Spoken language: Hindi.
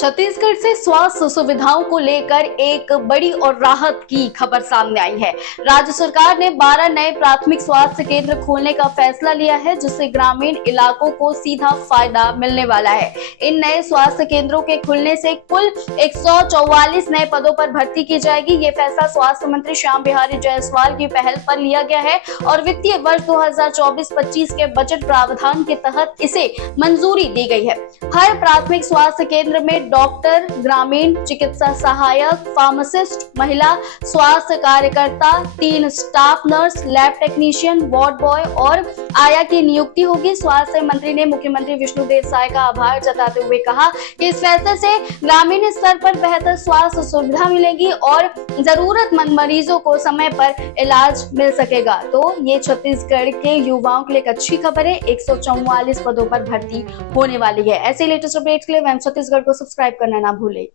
छत्तीसगढ़ से स्वास्थ्य सुविधाओं को लेकर एक बड़ी और राहत की खबर सामने आई है। राज्य सरकार ने 12 नए प्राथमिक स्वास्थ्य केंद्र खोलने का फैसला लिया है, जिससे ग्रामीण इलाकों को सीधा फायदा मिलने वाला है। इन नए स्वास्थ्य केंद्रों के खुलने से कुल 144 नए पदों पर भर्ती की जाएगी। ये फैसला स्वास्थ्य मंत्री श्याम बिहारी जायसवाल की पहल पर लिया गया है और वित्तीय वर्ष 2024-25 के बजट प्रावधान के तहत इसे मंजूरी दी गई है। हर प्राथमिक स्वास्थ्य केंद्र में डॉक्टर, ग्रामीण चिकित्सा सहायक, फार्मासिस्ट, महिला स्वास्थ्य कार्यकर्ता, 3 staff nurse, lab technician, ward boy और आया की नियुक्ति होगी। स्वास्थ्य मंत्री ने मुख्यमंत्री विष्णुदेव साय का आभार जताते हुए कहा कि इस फैसले से ग्रामीण स्तर पर बेहतर स्वास्थ्य सुविधा मिलेगी और जरूरतमंद मरीजों को समय पर इलाज मिल सकेगा। तो ये छत्तीसगढ़ के युवाओं के लिए एक अच्छी खबर है। 144 पदों पर भर्ती होने वाली है। ऐसे लेटेस्ट अपडेट्स के लिए एवं छत्तीसगढ़ को सब्सक्राइब करना ना भूलें।